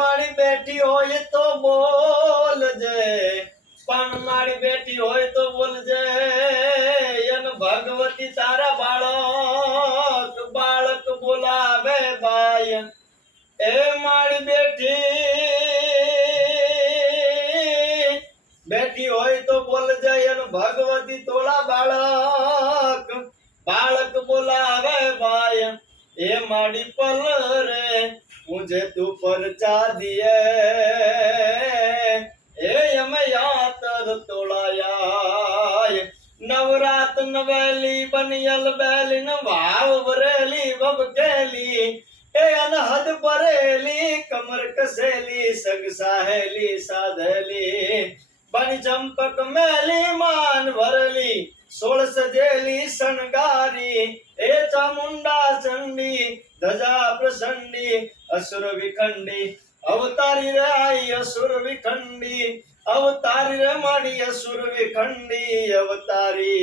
મારી બેટી હોય તો બોલજે, પણ મારી બેટી હોય તો બોલજે, એન ભગવતી તારા બાળક બાળક બોલાવે બાય, એ મારી બેટી હોય તો બોલજે, એન ભગવતી તોલા બાળક બાળક બોલાવે બાય, એ માડી પલ રે मुझे तू परचा दिए, ए यम यातर तोड़ाया, नवरात नवेली बनियल बैली न भाव बरेली बबकेली, ए अनहद परेली कमर कसेली सग साहेली साधेली, बन चंपक मेली मान भरली सोल सजेली शणगारी, ए चामुंडा चंडी धजा प्रसंडी असुर विखंडी, अवतारी रे आई असुर विखंडी, अवतारी रे माड़ी असुर विखंडी अवतारी।